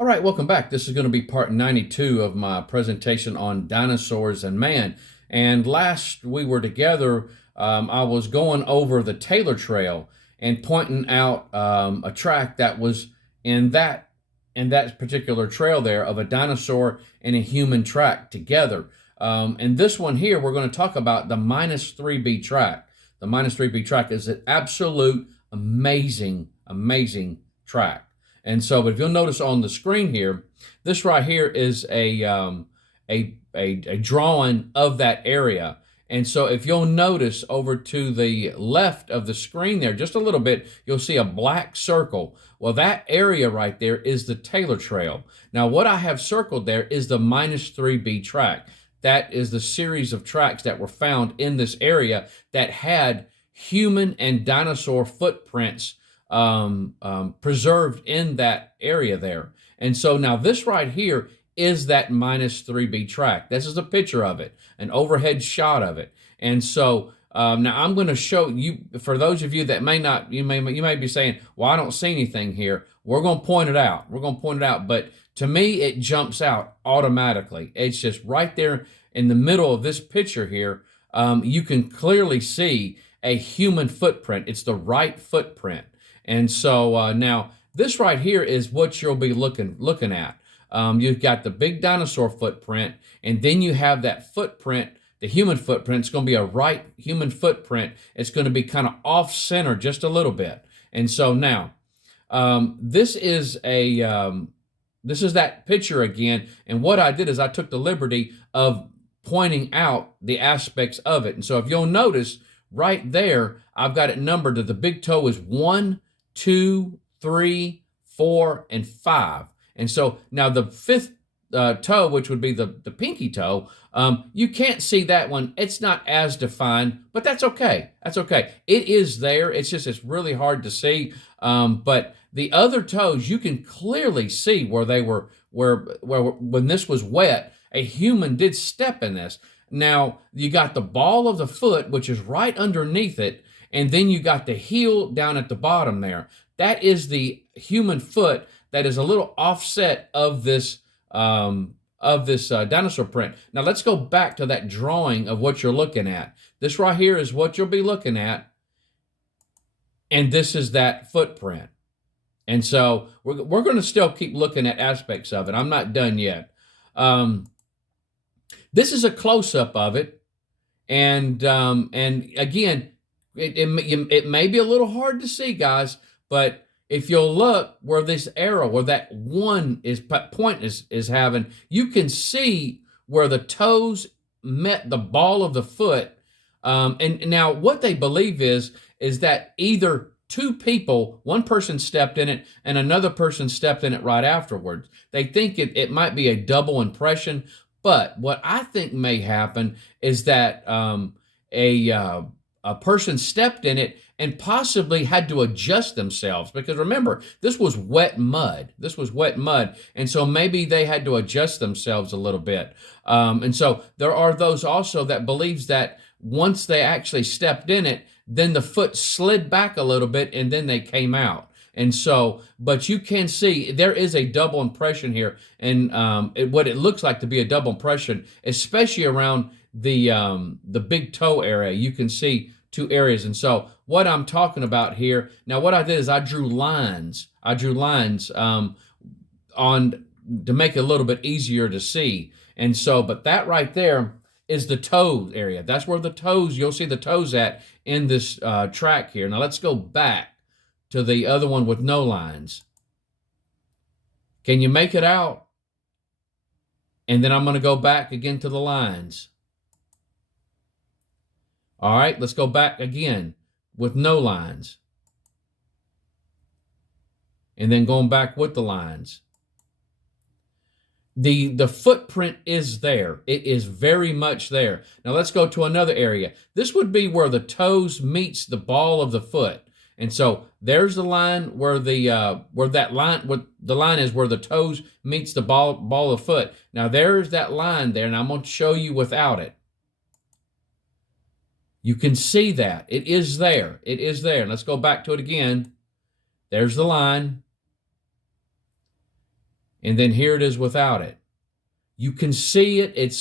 All right, welcome back. This is going to be part 92 of my presentation on dinosaurs and man. And last we were together, I was going over the Taylor Trail and pointing out a track that was in that particular trail there of a dinosaur and a human track together. And this one here, we're going to talk about the minus 3B track. The minus 3B track is an absolute amazing track. And so, but if you'll notice on the screen here, this right here is a drawing of that area. And so if you'll notice over to the left of the screen there, just a little bit, you'll see a black circle. Well, that area right there is the Taylor Trail. Now, what I have circled there is the minus 3B track. That is the series of tracks that were found in this area that had human and dinosaur footprints preserved in that area there. And so now this right here is that minus 3B track. This is a picture of it, an overhead shot of it. And so now I'm going to show you, for those of you that may not, you may be saying, well, I don't see anything here. We're going to point it out. We're going to point it out. But to me, it jumps out automatically. It's just right there in the middle of this picture here. You can clearly see a human footprint. It's the right footprint. And so now this right here is what you'll be looking at. You've got the big dinosaur footprint, and then you have that footprint, the human footprint. It's going to be a right human footprint. It's going to be kind of off center just a little bit. And so now this is that picture again. And what I did is I took the liberty of pointing out the aspects of it. And so if you'll notice right there, I've got it numbered that the big toe is 1, 2, 3, 4, and 5. And so now the fifth toe, which would be the pinky toe, you can't see that one. It's not as defined, but that's okay. That's okay. It is there. It's just it's really hard to see. But the other toes, you can clearly see where they were, where when this was wet, a human did step in this. Now you got the ball of the foot, which is right underneath it. And then you got the heel down at the bottom there. That is the human foot that is a little offset of this dinosaur print. Now let's go back to that drawing of what you're looking at. This right here is what you'll be looking at, and this is that footprint. And so we're going to still keep looking at aspects of it. I'm not done yet. This is a close-up of it, and again, it may be a little hard to see, guys, but if you'll look where this arrow, where that point is having, you can see where the toes met the ball of the foot. And now what they believe is that either two people, one person stepped in it and another person stepped in it right afterwards. They think it might be a double impression, but what I think may happen is that a person stepped in it and possibly had to adjust themselves, because remember, this was wet mud. And so maybe they had to adjust themselves a little bit. And so there are those also that believes that once they actually stepped in it, then the foot slid back a little bit and then they came out. And so, but you can see there is a double impression here, and what it looks like to be a double impression, especially around the big toe area. You can see two areas. And so what I'm talking about here, now what I did is I drew lines on to make it a little bit easier to see. And so, but that right there is the toe area. That's where the toes, you'll see the toes at in this track here. Now let's go back to the other one with no lines. Can you make it out? And then I'm going to go back again to the lines. All right, let's go back again with no lines. And then going back with the lines. The footprint is there. It is very much there. Now let's go to another area. This would be where the toes meets the ball of the foot. And so there's the line where the line is where the toes meets the ball of the foot. Now there's that line there, and I'm going to show you without it. You can see that. It is there. It is there. Let's go back to it again. There's the line. And then here it is without it. You can see it. It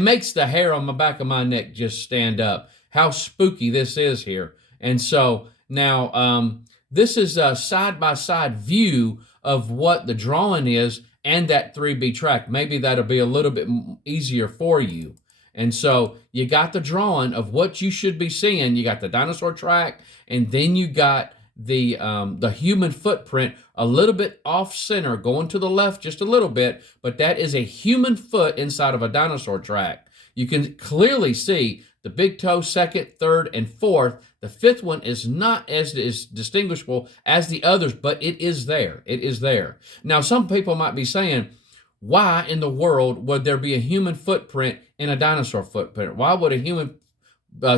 makes the hair on the back of my neck just stand up. How spooky this is here. And so now this is a side-by-side view of what the drawing is and that 3B track. Maybe that'll be a little bit easier for you. And so you got the drawing of what you should be seeing. You got the dinosaur track, and then you got the human footprint a little bit off center, going to the left just a little bit, but that is a human foot inside of a dinosaur track. You can clearly see the big toe, second, third, and fourth. The fifth one is not as distinguishable as the others, but it is there. It is there. Now, some people might be saying, why in the world would there be a human footprint in a dinosaur footprint? Why would a human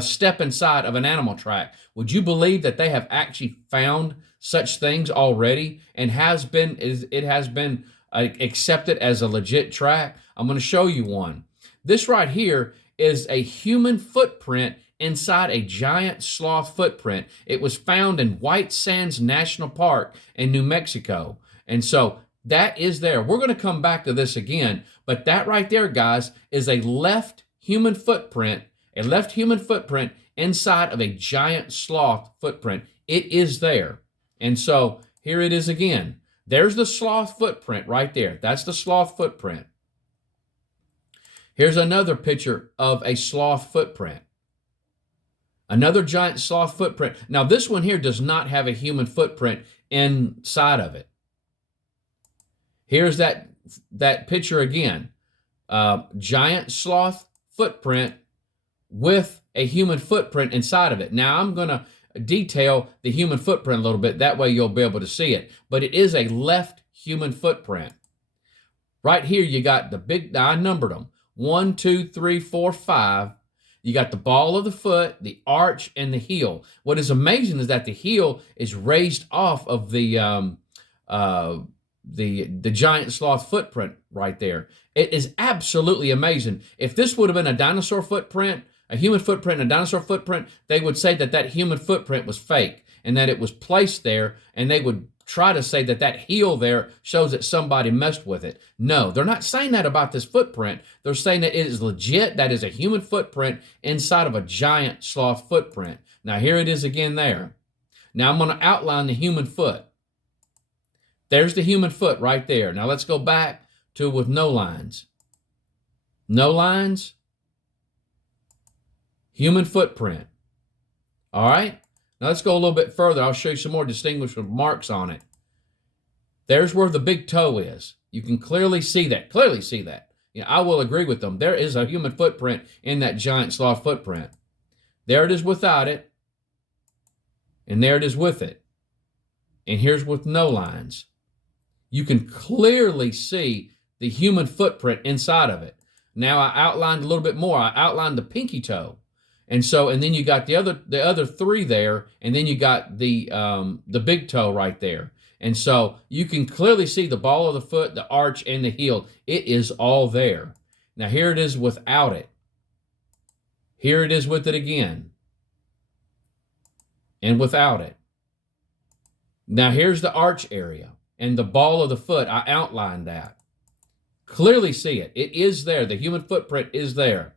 step inside of an animal track? Would you believe that they have actually found such things already and it has been accepted as a legit track? I'm going to show you one. This right here is a human footprint inside a giant sloth footprint. It was found in White Sands National Park in New Mexico. And so that is there. We're going to come back to this again, but that right there, guys, is a left human footprint inside of a giant sloth footprint. It is there. And so here it is again. There's the sloth footprint right there. That's the sloth footprint. Here's another picture of a sloth footprint. Another giant sloth footprint. Now, this one here does not have a human footprint inside of it. Here's that picture again. Giant sloth footprint with a human footprint inside of it. Now, I'm going to detail the human footprint a little bit. That way you'll be able to see it. But it is a left human footprint. Right here, you got the big, I numbered them. 1, 2, 3, 4, 5. You got the ball of the foot, the arch, and the heel. What is amazing is that the heel is raised off of the giant sloth footprint right there. It is absolutely amazing. If this would have been a dinosaur footprint, a human footprint, and a dinosaur footprint, they would say that human footprint was fake and that it was placed there, and they would try to say that heel there shows that somebody messed with it. No, they're not saying that about this footprint. They're saying that it is legit. That is a human footprint inside of a giant sloth footprint. Now, here it is again there. Now, I'm going to outline the human foot. There's the human foot right there. Now, let's go back to with no lines. No lines. Human footprint. All right? Now let's go a little bit further. I'll show you some more distinguishable marks on it. There's where the big toe is. You can clearly see that. Clearly see that. You know, I will agree with them. There is a human footprint in that giant sloth footprint. There it is without it. And there it is with it. And here's with no lines. You can clearly see the human footprint inside of it. Now I outlined a little bit more. I outlined the pinky toe. And then you got the other three there, and then you got the big toe right there. And so you can clearly see the ball of the foot, the arch, and the heel. It is all there. Now here it is without it. Here it is with it again. And without it. Now here's the arch area and the ball of the foot. I outlined that. Clearly see it. It is there. The human footprint is there.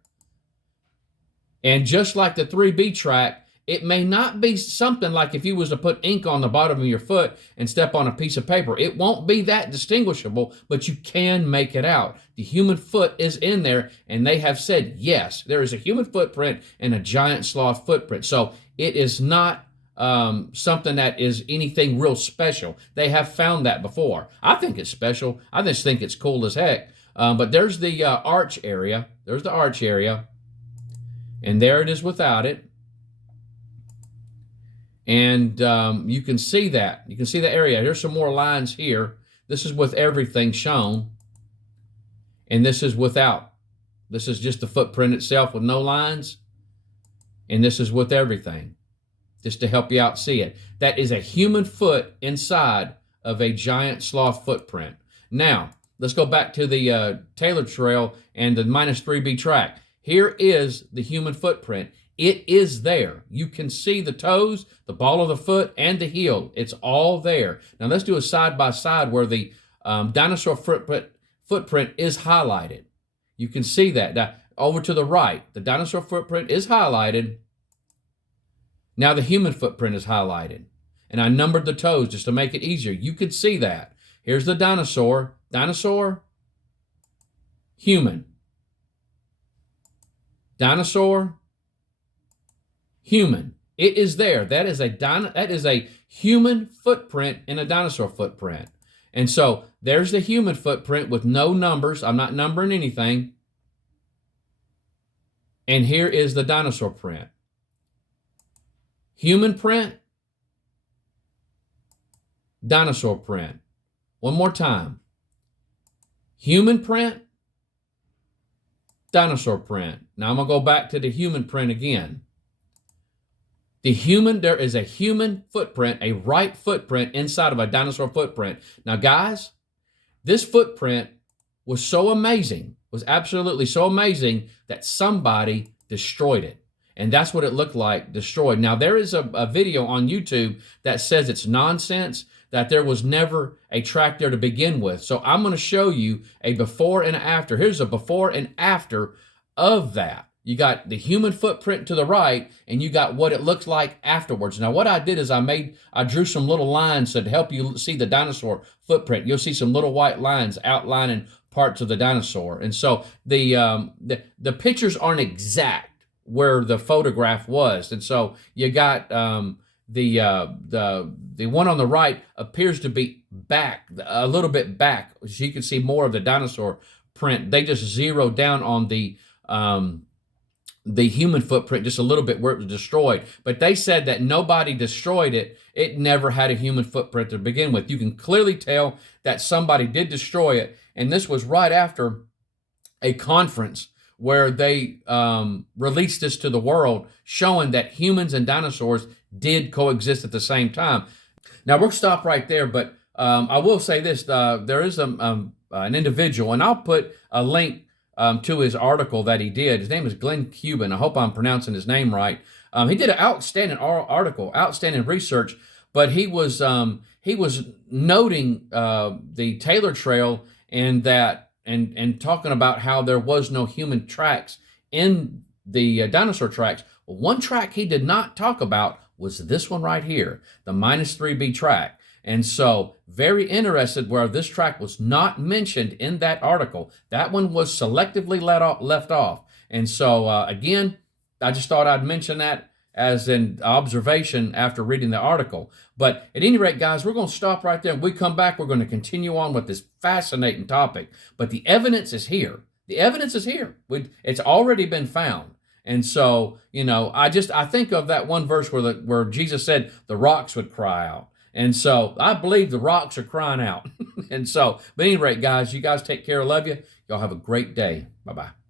And just like the 3B track, it may not be something like if you was to put ink on the bottom of your foot and step on a piece of paper. It won't be that distinguishable, but you can make it out. The human foot is in there, and they have said, yes, there is a human footprint and a giant sloth footprint. So it is not something that is anything real special. They have found that before. I think it's special. I just think it's cool as heck. But there's the arch area. There's the arch area. And there it is without it. And you can see that. You can see the area. Here's some more lines here. This is with everything shown. And this is without. This is just the footprint itself with no lines. And this is with everything. Just to help you out see it. That is a human foot inside of a giant sloth footprint. Now, let's go back to the Taylor Trail and the -3B track. Here is the human footprint. It is there. You can see the toes, the ball of the foot, and the heel. It's all there. Now let's do a side by side where the dinosaur footprint is highlighted. You can see that. Now, over to the right, the dinosaur footprint is highlighted. Now the human footprint is highlighted. And I numbered the toes just to make it easier. You could see that. Here's the dinosaur. Dinosaur, human. Dinosaur, human. It is there. That is a human footprint in a dinosaur footprint. And so there's the human footprint with no numbers. I'm not numbering anything. And here is the dinosaur print. Human print, dinosaur print. One more time. Human print, dinosaur print. Now I'm going to go back to the human print again. There is a human footprint, a right footprint inside of a dinosaur footprint. Now, guys, this footprint was so amazing, was absolutely so amazing that somebody destroyed it. And that's what it looked like, destroyed. Now, there is a video on YouTube that says it's nonsense, that there was never a track there to begin with. So I'm going to show you a before and after. Here's a before and after of that. You got the human footprint to the right, and you got what it looks like afterwards. Now, what I did is I drew some little lines to help you see the dinosaur footprint. You'll see some little white lines outlining parts of the dinosaur. And so the pictures aren't exact where the photograph was. And so you got the one on the right appears to be back, a little bit back, so you can see more of the dinosaur print. They just zeroed down on the human footprint just a little bit where it was destroyed. But they said that nobody destroyed it. It never had a human footprint to begin with. You can clearly tell that somebody did destroy it. And this was right after a conference where they released this to the world, showing that humans and dinosaurs did coexist at the same time. Now, we'll stop right there, but I will say this. There is an individual, and I'll put a link to his article that he did. His name is Glen Kuban. I hope I'm pronouncing his name right. He did an outstanding article, outstanding research, but he was noting the Taylor Trail and that and talking about how there was no human tracks in the dinosaur tracks. One track he did not talk about was this one right here, the -3B track. And so, very interested where this track was not mentioned in that article. That one was selectively left off. And so, again, I just thought I'd mention that as an observation after reading the article. But at any rate, guys, we're going to stop right there. When we come back, we're going to continue on with this fascinating topic. But the evidence is here. The evidence is here. It's already been found. And so, I think of that one verse where Jesus said the rocks would cry out. And so I believe the rocks are crying out. And so, but at any rate, guys, you guys take care. I love you. Y'all have a great day. Bye-bye.